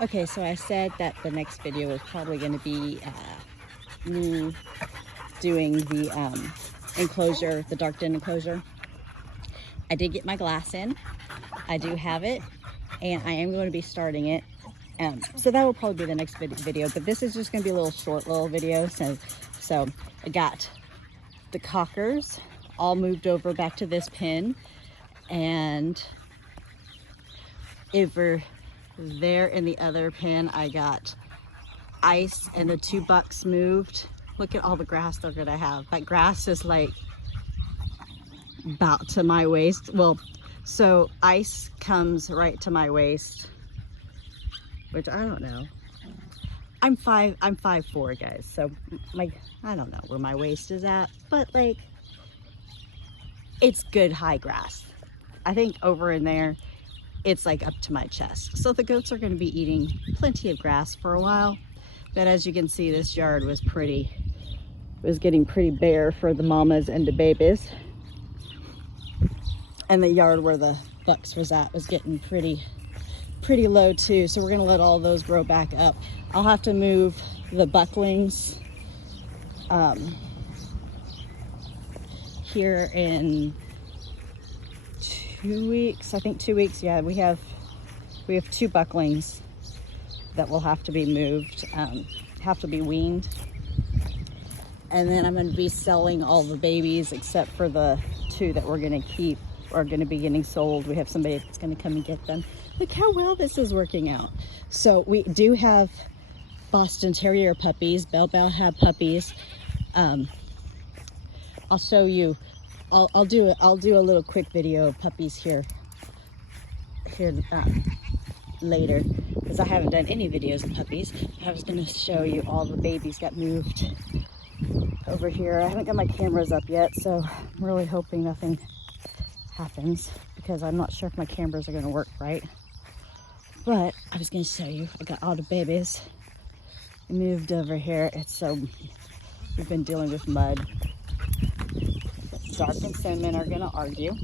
Okay, so I said that the next video was probably going to be me doing the enclosure, the dark den enclosure. I did get my glass in. I do have it, and I am going to be starting it. So that will probably be the next video, but this is just going to be a little short little video. So I got the cockers all moved over back to this pen, and over there in the other pen I got Ice and the 2 bucks moved. Look at all the grass they're gonna have. That grass is like about to my waist. Well, so Ice comes right to my waist, which I don't know. I'm 5'4", guys, so I don't know where my waist is at, but like it's good high grass. I think over in there it's like up to my chest. So the goats are going to be eating plenty of grass for a while. But as you can see, this yard was getting pretty bare for the mamas and the babies. And the yard where the bucks was at was getting pretty low too. So we're going to let all those grow back up. I'll have to move the bucklings here in 2 weeks. I think 2 weeks. Yeah, we have 2 bucklings that will have to be moved, have to be weaned. And then I'm going to be selling all the babies except for the 2 that we're going to keep, are going to be getting sold. We have somebody that's going to come and get them. Look how well this is working out. So we do have Boston Terrier puppies. Belle had puppies. I'll show you. I'll do a little quick video of puppies here later, because I haven't done any videos of puppies. I was going to show you all the babies got moved over here. I haven't got my cameras up yet, so I'm really hoping nothing happens, because I'm not sure if my cameras are going to work right. But I was going to show you, I got all the babies moved over here. We've been dealing with mud. Dark and Cinnamon are going to argue.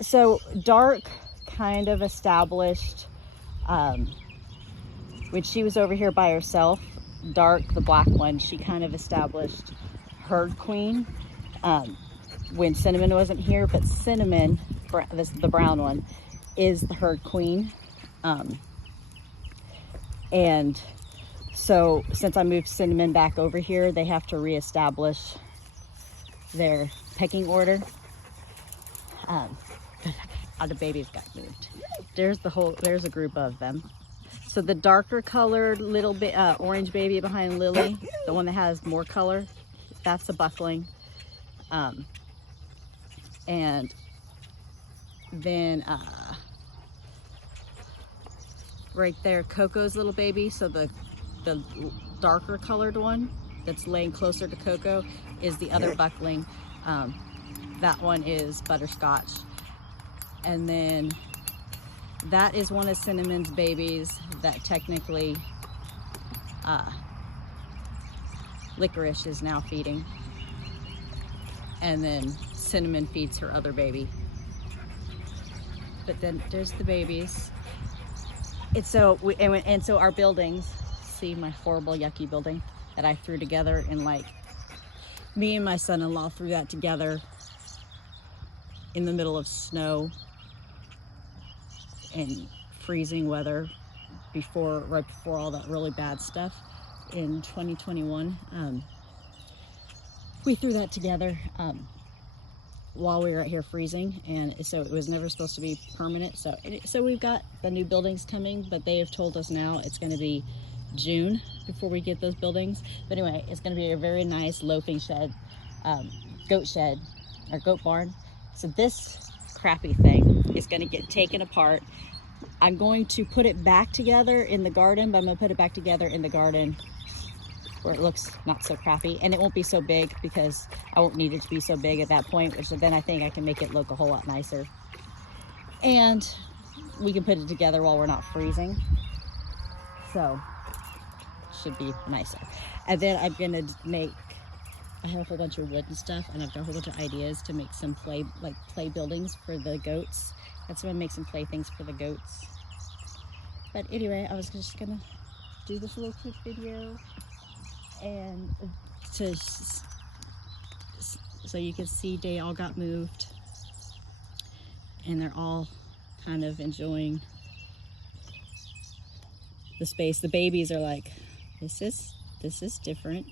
So Dark kind of established, when she was over here by herself, Dark, the black one, she kind of established herd queen when Cinnamon wasn't here. But Cinnamon, the brown one, is the herd queen. And so since I moved Cinnamon back over here, they have to reestablish their pecking order. All the babies got moved. There's a group of them. So the darker colored little bit orange baby behind Lily, the one that has more color, that's a buckling. And then right there, Coco's little baby. So the darker colored one that's laying closer to Coco is the other buckling. That one is Butterscotch. And then that is one of Cinnamon's babies that technically Licorice is now feeding. And then Cinnamon feeds her other baby. But then there's the babies. And so our buildings, see my horrible yucky building that I threw together, and like me and my son-in-law threw that together in the middle of snow and freezing weather right before all that really bad stuff in 2021. We threw that together while we were out here freezing, and so it was never supposed to be permanent. So we've got the new buildings coming, but they have told us now it's going to be June before we get those buildings. But anyway, it's going to be a very nice loafing shed, goat shed, or goat barn. So this crappy thing is going to get taken apart. I'm going to put it back together in the garden, but I'm going to put it back together in the garden where it looks not so crappy, and it won't be so big because I won't need it to be so big at that point, which then I think I can make it look a whole lot nicer. And we can put it together while we're not freezing. So should be nicer. And then I'm gonna I have a whole bunch of wood and stuff, and I've got a whole bunch of ideas to make some play buildings for the goats. That's when I make some play things for the goats. But anyway, I was just gonna do this little quick video and so you can see they all got moved and they're all kind of enjoying the space. The babies are like, this is different.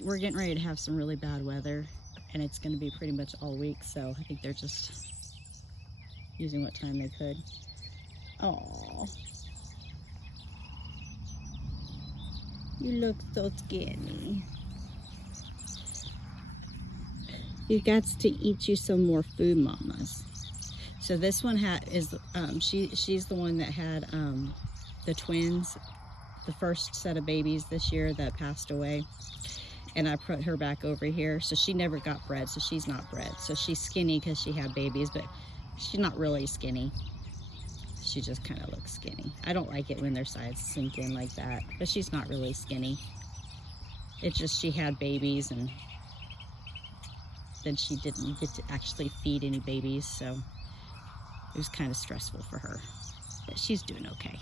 We're getting ready to have some really bad weather, and it's going to be pretty much all week, so I think they're just using what time they could. Oh, you look so skinny. You got to eat you some more food, mamas. So this one she's the one that had the twins, the first set of babies this year that passed away. And I put her back over here. So she never got bred, so she's not bred. So she's skinny because she had babies, but she's not really skinny. She just kind of looks skinny. I don't like it when their sides sink in like that, but she's not really skinny. It's just she had babies and then she didn't get to actually feed any babies, so it was kind of stressful for her. But she's doing okay.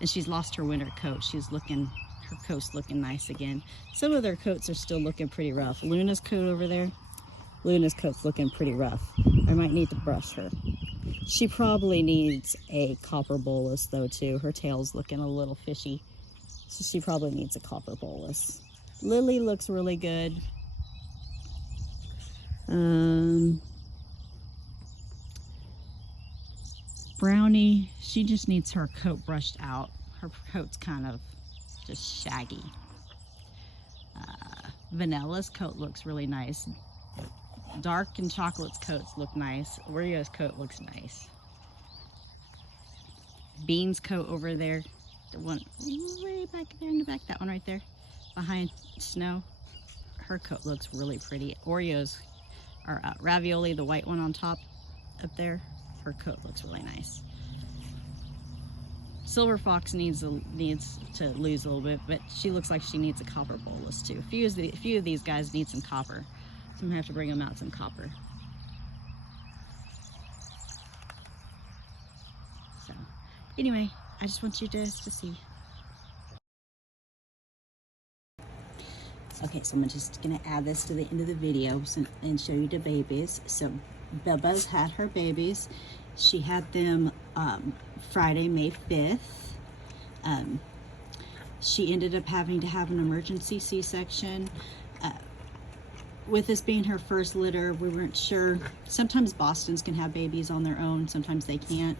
And she's lost her winter coat. Her coat's looking nice again. Some of their coats are still looking pretty rough. Luna's coat over there, Luna's coat's looking pretty rough. I might need to brush her. She probably needs a copper bolus though too. Her tail's looking a little fishy, so she probably needs a copper bolus. Lily looks really good. Brownie, she just needs her coat brushed out. Her coat's kind of just shaggy. Vanilla's coat looks really nice. Dark and chocolate's coats look nice. Oreo's coat looks nice. Bean's coat over there, the one way back there in the back, that one right there, behind Snow, her coat looks really pretty. Oreo's, or Ravioli, the white one on top up there, her coat looks really nice. Silver Fox needs to lose a little bit, but she looks like she needs a copper bolus too. A few of these guys need some copper, so I'm gonna have to bring them out some copper. So anyway, I just want you guys to see. Okay, so I'm just gonna add this to the end of the video and show you the babies. So Bubba's had her babies. She had them Friday, May 5th. She ended up having to have an emergency C-section. With this being her first litter, we weren't sure. Sometimes Bostons can have babies on their own, sometimes they can't.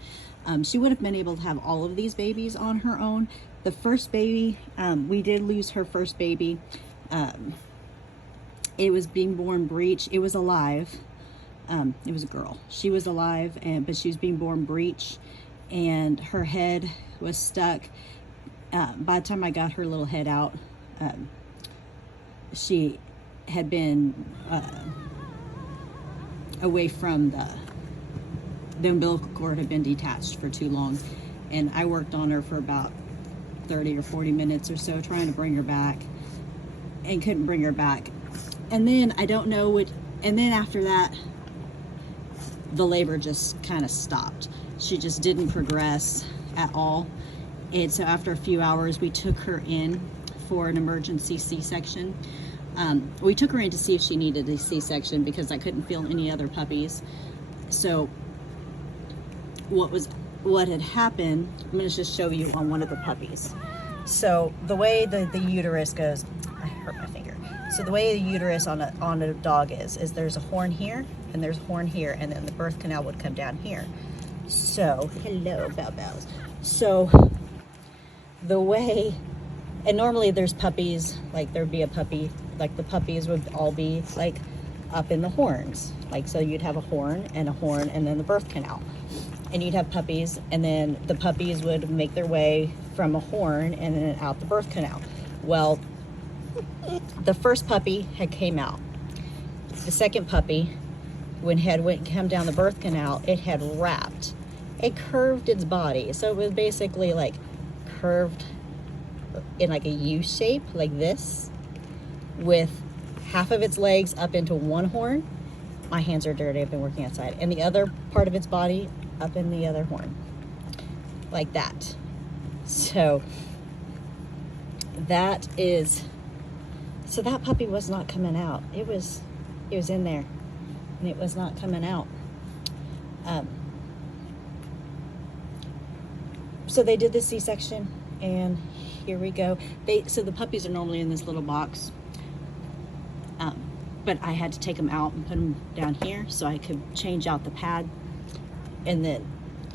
She would have been able to have all of these babies on her own. The first baby, we did lose her first baby. It was being born breech. It was alive. It was a girl. She was alive, but she was being born breech, and her head was stuck. By the time I got her little head out, she had been away from the umbilical cord had been detached for too long, and I worked on her for about 30 or 40 minutes or so trying to bring her back, and couldn't bring her back. And then I don't know what, and then after that the labor just kind of stopped. She just didn't progress at all. And so after a few hours, we took her in for an emergency C-section. We took her in to see if she needed a C-section because I couldn't feel any other puppies. So what had happened, I'm going to just show you on one of the puppies. So the way the uterus goes, I hurt my finger. So the way the uterus on a dog is there's a horn here and there's a horn here, and then the birth canal would come down here. So hello, bows. So the way, and normally there's puppies, like there'd be a puppy, like the puppies would all be like up in the horns. Like, so you'd have a horn and then the birth canal. And you'd have puppies, and then the puppies would make their way from a horn and then out the birth canal. Well, the first puppy had came out. The second puppy, when it come down the birth canal, it had wrapped. It curved its body. So it was basically like curved in like a U shape, like this, with half of its legs up into one horn my hands are dirty. I've been working outside. And the other part of its body up in the other horn, like that. So that puppy was not coming out. It was in there, and it was not coming out. So they did the C-section, and here we go. So the puppies are normally in this little box, but I had to take them out and put them down here so I could change out the pad. And then,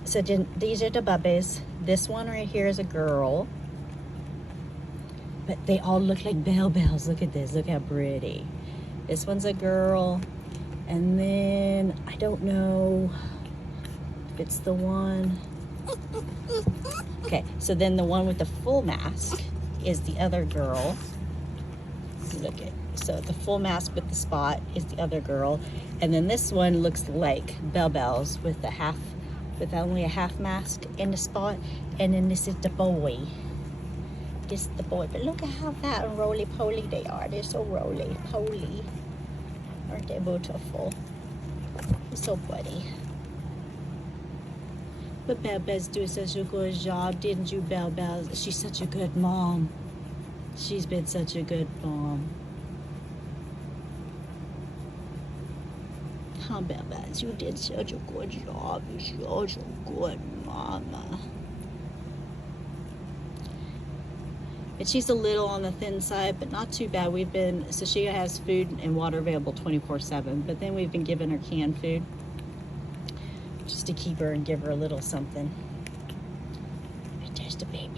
so these are the puppies. This one right here is a girl, but they all look like bells. Look at this. Look how pretty. This one's a girl, and then I don't know if it's the one. Okay, so then the one with the full mask is the other girl. Look at, so the full mask with the spot is the other girl, and then this one looks like bells with only a half mask in the spot, and then this is the boy. This is the boy, but look at how fat and roly-poly they are. They're so roly-poly. Aren't they beautiful? They're so pretty. But Belle-Belle's doing such a good job, didn't you, Belle-Belle? She's such a good mom. She's been such a good mom. Huh, Belle-Belle? You did such a good job. You're such a good mama. And she's a little on the thin side, but not too bad. So she has food and water available 24/7, but then we've been giving her canned food just to keep her and give her a little something. But there's the baby.